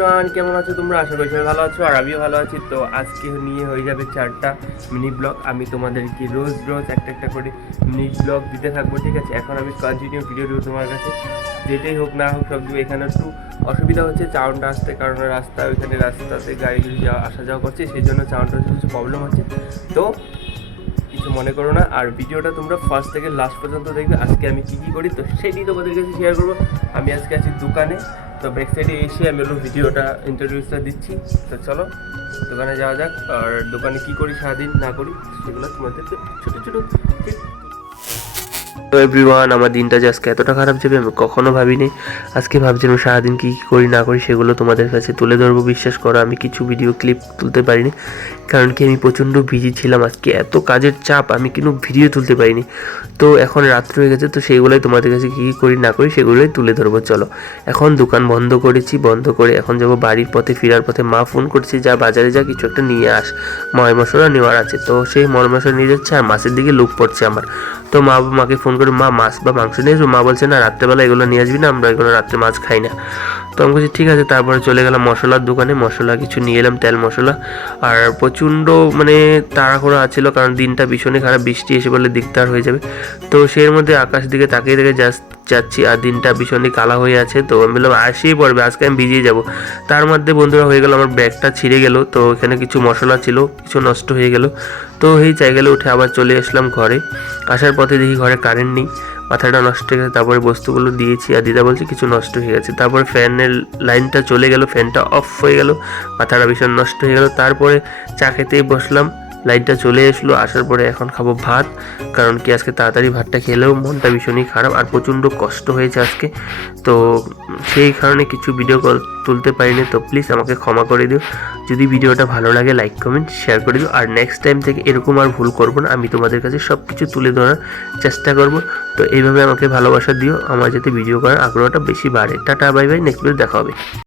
Everyone, কেমন আছো তোমরা? আশা করি সবাই ভালো আছো আর আমিও ভালো আছি। তো আজকে নিয়ে হয়ে যাবে 4টা মিনি ব্লগ। আমি তোমাদেরকে রোজ একটা করে মিনি ব্লগ দিতে থাকবো, ঠিক আছে? এখন আমি কন্টিনিউ ভিডিও দেবো তোমার কাছে, যেটাই হোক না হোক সব দেবো। এখানে একটু অসুবিধা হচ্ছে চাউনটা আসতে, কারণ ওইখানে রাস্তাতে গাড়িগুলি আসা যাওয়া করছে, সেই জন্য চাউনটা কিছু প্রবলেম হচ্ছে। তো কিছু মনে করো না, আর ভিডিওটা তোমরা ফার্স্ট থেকে লাস্ট পর্যন্ত দেখবে। আজকে আমি কী কী করি তো সেটি তোমাদের কাছে শেয়ার করবো। আমি আজকে আছি দোকানে, তো ব্যাক সাইডে এসে আমি হলো ভিডিওটা ইন্ট্রোডিউসটা দিচ্ছি। তো চলো দোকানে যাওয়া যাক, আর দোকানে কী করি সারাদিন না করি সেগুলো তোমাদের ছোটো ছোটো ঠিক। তো এভরিওয়ান, আমার দিনটা যে আজকে এতটা খারাপ যাবে আমি কখনো ভাবিনি। আজকে ভাবছিলাম সারাদিন কী কী করি না করি সেগুলো তোমাদের কাছে তুলে ধরবো। বিশ্বাস করো আমি কিছু ভিডিও ক্লিপ তুলতে পারিনি, কারণ কি আমি প্রচণ্ড বিজি ছিলাম। আজকে এত কাজের চাপ, আমি কিন্তু ভিডিও তুলতে পারিনি। তো এখন রাত্র হয়ে গেছে, তো সেইগুলোই তোমাদের কাছে কী কী করি না করি সেগুলোই তুলে ধরবো। চলো, এখন দোকান বন্ধ করেছি, বন্ধ করে এখন যাবো বাড়ির পথে। ফেরার পথে মা ফোন করছে, যা বাজারে যা কিছু একটা নিয়ে আস, ময় মশলা নেওয়ার আছে। তো সেই ময় মশলা নিয়ে যাচ্ছে, আর মাছের দিকে লোক পড়ছে আমার। তো মাকে ফোন করে, মা মাছ বা মাংস নিয়ে আসবো? মা বলছে না, রাত্রেবেলা এগুলো নিয়ে আসবি না, আমরা এগুলো রাত্রে মাছ খাই না। তো আমি বলছি ঠিক আছে। তারপরে চলে গেলাম মশলার দোকানে, মশলা কিছু নিয়ে এলাম, তেল মশলা। আর প্রচণ্ড তাড়াহুড়ো আছিল, কারণ দিনটা ভীষণই খারাপ, বৃষ্টি এসে বলে দিকদার হয়ে যাবে। তো সেই মধ্যে আকাশ দিকে তাকিয়ে দেখে যাচ্ছি, আর দিনটা ভীষণই কালা হয়ে আছে। তো আমি বললাম আসেই পড়বে, আজকে আমি ভিজিয়ে যাবো। তার মধ্যে বন্ধুরা হয়ে গেল আমার ব্যাগটা ছিঁড়ে গেল। তো এখানে কিছু মশলা ছিল, কিছু নষ্ট হয়ে গেল। তো এই জায়গায় উঠে আবার চলে আসলাম ঘরে। আসার পথে দেখি ঘরে কারেন্ট নেই, মাথাটা নষ্ট হয়ে গেছে। তারপরে বস্তুগুলো দিয়েছি, আর দিদা বলছে কিছু নষ্ট হয়ে গেছে। তারপরে ফ্যানের লাইনটা চলে গেল, ফ্যানটা অফ হয়ে গেল, মাথাটা ভীষণ নষ্ট হয়ে গেল। তারপরে চা খেতেই বসলাম, লাইনটা চলে আসলো। আসার পরে এখন খাবো ভাত, কারণ কি আজকে তাড়াতাড়ি ভাতটা খেলেও মনটা ভীষণই খারাপ, আর প্রচণ্ড কষ্ট হয়েছে আজকে। তো সেই কারণে কিছু ভিডিও তুলতে পারিনি। তো প্লিজ আমাকে ক্ষমা করে দিও। যদি ভিডিওটা ভালো লাগে লাইক কমেন্ট শেয়ার করে দিও, আর নেক্সট টাইম থেকে এরকম আর ভুল করবো না। আমি তোমাদের কাছে সব কিছু তুলে ধরার চেষ্টা করব। তো এইভাবে আমাকে ভালোবাসা দিও, আমার যাতে ভিডিও করার আগ্রহটা বেশি বাড়ে। Tata, bye bye, next video দেখা হবে।